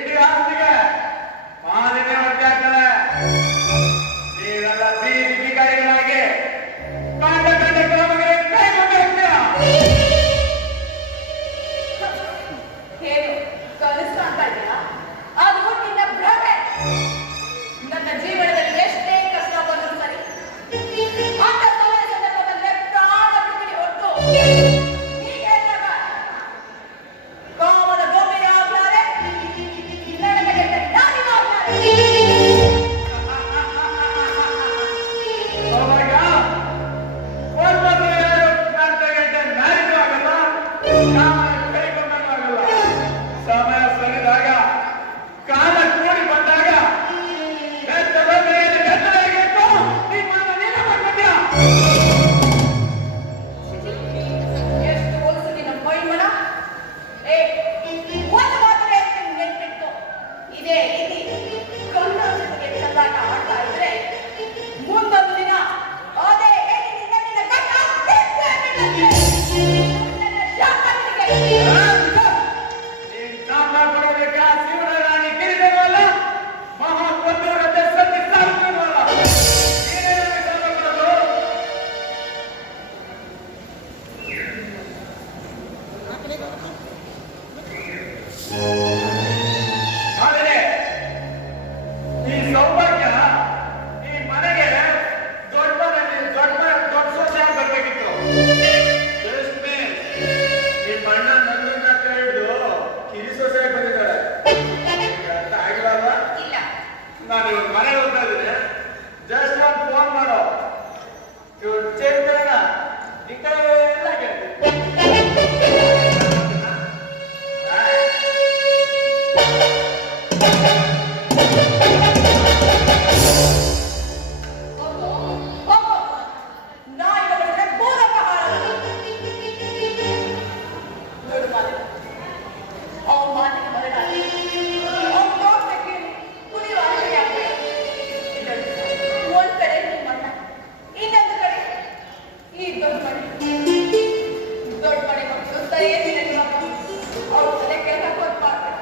ಇಡೀ ಆಸ್ತಿಗೆ ಮಾಲಿನ್ಯ ಹೊಟ್ಟೆ ಆಗ್ತದೆ. ನೀವೆಲ್ಲ ಬೀದಿ ಬಿಕಾರಿಗಳಾಗಿ ಕಂಡ ಕಂಡ ಗ್ರಾಮಗಳಿಗೆ ಕೈಗೊಂಡು ಹೋಗ್ತೀರಾ. ಏನು ಕನಸು ಅಂತ ಇದೆಯಾ? ಅದು ನಿನ್ನ ಭ್ರಮೆ. ನನ್ನ ಜೀವನದಲ್ಲಿ ಎಷ್ಟೇ ಕಷ್ಟ ಬಂದರೂ ಸರಿ, ಅಂತ ಸಮಯ ಸಂದರ್ಭದಲ್ಲೇ ಪ್ರಾಣ ಬಿಡಿ ಹೊತ್ತು ನೀ ಹೇಳಿದಾಗ ಕಾಮದ ಗೊಂಬೆಯ ಆಗ್ಲಾರೆ, ನನಗೆ ನಾನಿನ ಆಗ್ಲಾರೆ. ಅವಾಗ ಒಂದೊಂದು 2 ಗಂಟೆ ಮ್ಯಾರೇಜ್ ಆಗಲ್ಲ, ಕಾಮನ ಕೈಗೊಂಡೂ ಆಗಲ್ಲ. ಸಮಯ ಸರಿದಾಗ ಕಾಲ ಕೂಡಿ ಬಂದಾಗ ಬೆತ್ತದ ಮೇಲೆ ಬೆತ್ತಲಾಗಿತ್ತು ನಿಮ್ಮನ್ನ ನೀನು ಮಾಡ್ಕೊಂಡ್ಯಾ. ಎಷ್ಟು ಹೊಲಸು ನಿನ್ನ ಮೈಮನ. ಏ, ಒಂದು ಮಾತ್ರ ನೆನ್ಪಿಟ್ಟು, ಇದೇ ರೀತಿ ಕಣ್ಣ ಜೊತೆಗೆ ಚೆಲ್ಲಾಟ ಆಡ್ತಾ ಇದ್ರೆ ಮುಂದೊಂದು ದಿನ ಅದೇ ಹೆಣ್ಣಿನಿಂದ ನಿನ್ನ ಗಂಡ ಬೆತ್ತಲೆ ಬೀಳತ್ತೆ. ನನ್ನ ಶಾಪ ನಿನಗೆ. ನೀನ್ ಶಾಪ ಕೊಡಬೇಕಾ? ಶಿವರಾಣಿ ಗಿರಿದೇವಲ್ಲ, ಮಹಾಪಂಚರತೆ ಸತ್ಯ ಸಾರ್ವಲ್ಲ. ನೀನೇ ನನಗೆ ಶಾಪ ಕೊಡೋದು? ಆದರೆ ಈ ಸೌಭಾಗ್ಯ ಈ ಮನೆಗೆ ದೊಡ್ಡ ಸೊಸೆ ಬರ್ಬೇಕಿತ್ತು. ರೇಷ್ಮೆ, ನಿಮ್ಮ ಅಣ್ಣ ನನ್ನನ್ನ ಕೇಳಿದು ಕಿರಿ ಸೊಸೆ ಬಂದಿದ್ದಾಳೆ. ನಿಮ್ಗೆ ಅರ್ಥ ಆಗಿಲ್ಲ ಅಲ್ವಾ? ಇಲ್ಲ, ನಾನು ಇವ್ರ ಮನೆಗೆ ಹೋಗ್ತಾ ಇದ್ದೀನಿ. ಜಸ್ಟ್ ಒಂದು ಫೋನ್ ಮಾಡೋ. ಇವ್ರು ಚೇಂದ್ರ ಡಿಟೇಲ್ ಆಗಿ ಹೇಳ್ತೀನಿ. ಹೋಗು, ಹೋಗು. ನಾಯಿಗ ಬಿಟ್ರೆ ಬೋಧಕ ಹಾಳಾಗಲ್ಲ. ನೋಡು ಮಾಲಿಕ, ಅವ್ನ ಮಾತಿಗೆ ಮರೆಯಾಗಿ ಅವ್ನ ತೋಟಕ್ಕೆ ಕುಡಿಯುವ ಅಡುಗೆ ಆಗ್ಬೇಡ. ಒಂದ್ ಕಡೆ ನಿಮ್ಮಣ್ಣ, ಇನ್ನೊಂದು ಕಡೆ ಈ ದೊಡ್ಡ ಮನೆ. ದೊಡ್ಡ ಮನೆ ಮಕ್ಕಳು ದಯೆಯಿಂದ ಅವ್ರ ತಲೆ ಕೆಳಗೆ ಹಾಕೋದು ಮಾಡ್ತಾರೆ.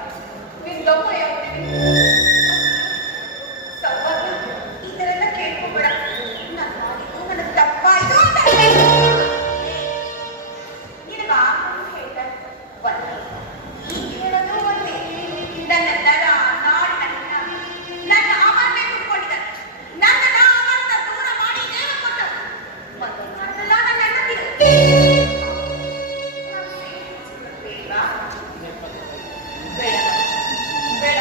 ನಿನ್ ದಮ್ಮ ಯಾವ್ದಿದೆ? ಸೌಭಾಗ್ಯ, ಈ ಥರ ಎಲ್ಲ ಕೇಳ್ಕೊಬೇಡ. ನನ್ನ ಮಾಡಿದ್ದು ನನ್ನ ತಪ್ಪಾಯ್ತು ಅಂತ ಹೇಳ್ಬೇಕು. ನಿನಗ ಆಮೇಲೆ ಹೇಳ್ತಾ ಒಂದೇ, ಈಗ ಹೇಳೋದು ಒಂದೇ. ನನ್ನ ನರ ನಾಡಿನ ನನ್ನ ಅಮರನೇ ಕುತ್ಕೊಂಡಿದ್ದಾರೆ. ನನ್ನ ಅಮರನ ದೂರ ಮಾಡಿ ನೇಮ ಕೊಟ್ಟು ಮತ್ತೊಂದು ಮಾಡಲ್ಲ ನನ್ನ ಅಣ್ಣಂದಿರು. ಬೇಡ ಬೇಡ ಬೇಡ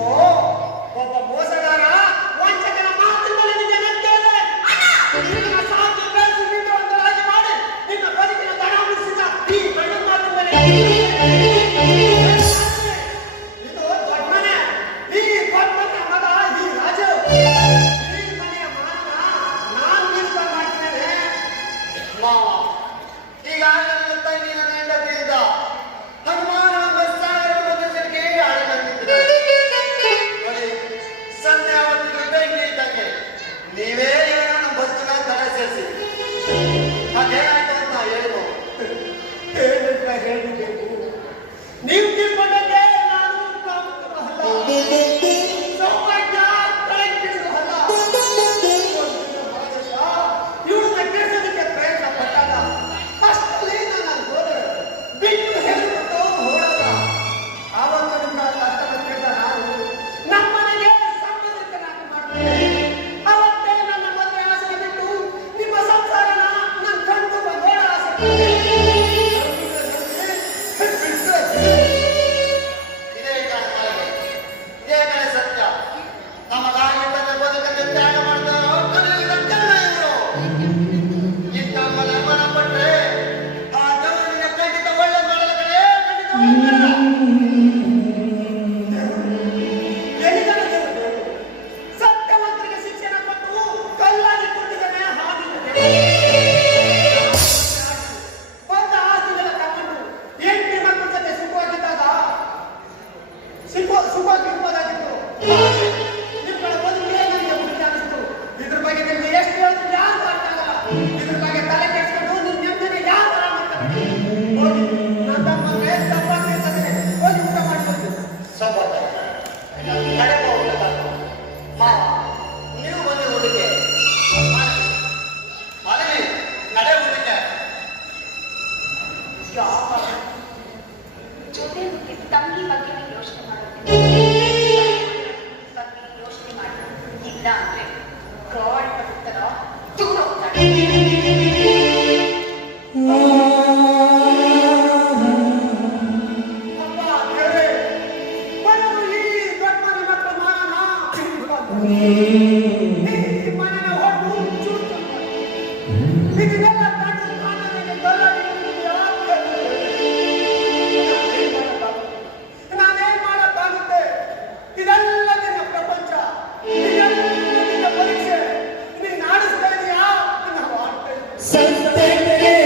ಓ, ಒಬ್ಬ ಮೋಸಗಾರ ವಂಚಕನ ಮಾತಿನಲ್ಲಿ ನಿಜ ನಂಬ್ತೇನೆ. ನಿನ್ನ ಸಾಕಿ ಬೆಳೆಸಿ ನೀಡುವಂತರಾಗಿ ಮಾಡಿ ನಿನ್ನ ಬದುಕಿನ ದಣ ಉಳಿಸಿದ ಈ ಗಂಡು ಮಾತಿನಲ್ಲಿ ಇದು ದೊಡ್ಡಮನೆ. ಈ ದೊಡ್ಡಮನೆ ಮಗ ಈ ರಾಜು. ಈ ಮನೆಯ ಮಾನ ನಾನು ನಿರ್ಧಾರ ಮಾಡ್ತೇನೆ. ಮಾವ, ಈಗಾಗಲೇ ನನ್ನ ತಂಗಿ ನನ್ನ ಹೆಂಡತಿಯಿಂದ ಹನುಮಾನವೆಂಬ ಸಾಗರದ ಮಧ್ಯಕ್ಕೆ ಆಳಿ ಬಂದಿದ್ದರು. ನೋಡಿ, ಸಂಧ್ಯಾ ಅವತ್ತಿಗೆ ಬೆಂಕಿ ಇದ್ದಂಗೆ ನೀವೇ ಇವನನ್ನು ಬಸ್ಸಿನ ತಲೆ ಸೇರಿಸಿ ಅದೇನಾಯ್ತು ಅಂತ ಹೇಳುವ ಹೇಳಬೇಕು. ನೀವು ತಿಳ್ಕೊಂಡಂತೆ ನಾನು ಕಾಮುಕನು ಅಲ್ಲ, ಸೌಭಾಗ್ಯ ಕಳಂಕಿಡಿದು ಅಲ್ಲ. ಇವಳನ್ನ ಕೇಳಿಸೋದಕ್ಕೆ ಪ್ರಯತ್ನ ಪಟ್ಟಾಗ ಅಷ್ಟರಲ್ಲಿ ನಾನು ಹೋದರೆ ಬಿಟ್ಟು ಹೇಳಿಬಿಟ್ಟು ಹೋದಾಗ ಆವತ್ತಿನಿಂದ ಕಷ್ಟದ ಕೇಳಿದ ನಾನು ನಮ್ಮನೆಗೆ ಸಂಬಂಧಿಕನಾಗಿ ಮಾಡ್ತೇನೆ. ಅವತ್ತೇ ನನ್ನ ಮದುವೆ ಆಸೆ ಬಿಟ್ಟು ನಿಮ್ಮ ಸಂಸಾರನ ನನ್ನ ಕಂಡು ಗೋಳ ಆಸೆ ಇದೇ ಕಾರಣವಾಗಿ ಇದೇ ಕಡೆ ಸತ್ಯ ನಮಗಾಗಿ ತನ್ನ ಬದುಕನ್ನು ತ್ಯಾಗ ಮಾಡ್ತಾರೋ ಕಲಿಯುವ ತ್ಯಾಗ ಇವರು. ಇಂಥ ಮನ ಪಟ್ಟರೆ ಆ ದೇವರಿಗೆ ಖಂಡಿತ ಒಳ್ಳೆ ಮಾಡಲ ಕಡೆ ಖಂಡಿತ ಒಳ್ಳೆ ಮಾಡಲ್ಲ. ಎಲ್ಲಿದ್ದಾನೆ ದೇವರು? ಸತ್ಯವಂತರಿಗೆ ಶಿಕ್ಷಣ ಕೊಟ್ಟು ಕಲ್ಲಾಗಿ ಕೊಟ್ಟಿದ್ದಾನೆ ಹಾದಿನ ಬಂದ ಆಸ್ತಿಗಳ ತಗೊಂಡು ಹೆಂಡತಿ ಮಕ್ಕಳ ಜೊತೆ ಸುಖವಾಗಿದ್ದಾಗ ಸುಖವಾಗಿರ್ಬೋದಾಗಿತ್ತು. ನಿಮ್ಗಳ ಬದುಕೇ ನನಗೆ ಮುಖ್ಯ ಅನಿಸ್ತು. ಇದ್ರ ಬಗ್ಗೆ ನಿಮ್ಗೆ ಎಷ್ಟು ಹೇಳಿದ್ರು ಯಾರು ಅರ್ಥ ಆಗಲ್ಲ. ಇದ್ರ ಬಗ್ಗೆ ತಲೆ ಕೆಡಿಸ್ಕೊಂಡು ನಿಮ್ ನೆಮ್ಮದಿನ ಯಾರು ತರ ಮಾಡ್ತಾರೆ? ಹೋಗಿ ನನ್ನ ತಮ್ಮಂಗೆ ತಪ್ಪಾಗಿ ಇರ್ತದೆ. ಹೋಗಿ ಊಟ ಮಾಡ್ಕೊಂಡು ಸೋಬಾತ ಕಡೆ ಮಾವ, ನೀವು ಬನ್ನಿ ಊಟಕ್ಕೆ. ಮಗನೇ ನಡೆ ಊಟಕ್ಕೆ. ಜೊತೆ ತಂಗಿ ಬಗ್ಗೆ ಯೋಚನೆ ಮಾಡುತ್ತೆ ಬಗ್ಗೆ ಯೋಚನೆ ಮಾಡಿ ಇಲ್ಲ ಅಂದ್ರೆ ಗಾಡ್ ಪಡ್ತಾರ ದೂರ ಹೋಗ್ತಾಳೆ. ಅಪ್ಪ ದೇವ್ರೇ, ಬಡವರು ಈ ದೊಡ್ಡ ಮನೆ ಮಕ್ಕಳ ಮಾನನ ಈ ಮನೆನ ಹೊಟ್ಟು ಚೂರು ಇದನ್ನೆಲ್ಲ ಕಂಡು ಕಾಣಲಿಕ್ಕೆ ನಾನೇನ್ ಮಾಡಕ್ಕಾಗುತ್ತೆ? ಇದೆಲ್ಲ ನಿನ್ನ ಪ್ರಪಂಚ, ಇದೆಲ್ಲ ನಿನ್ನ ಪರೀಕ್ಷೆ. ನೀನು ಆಡಿಸ್ತಾ ಇದೀಯಾ? ನಾವು ಆಡ್ತಾ ಇದ್ದೀವಿ.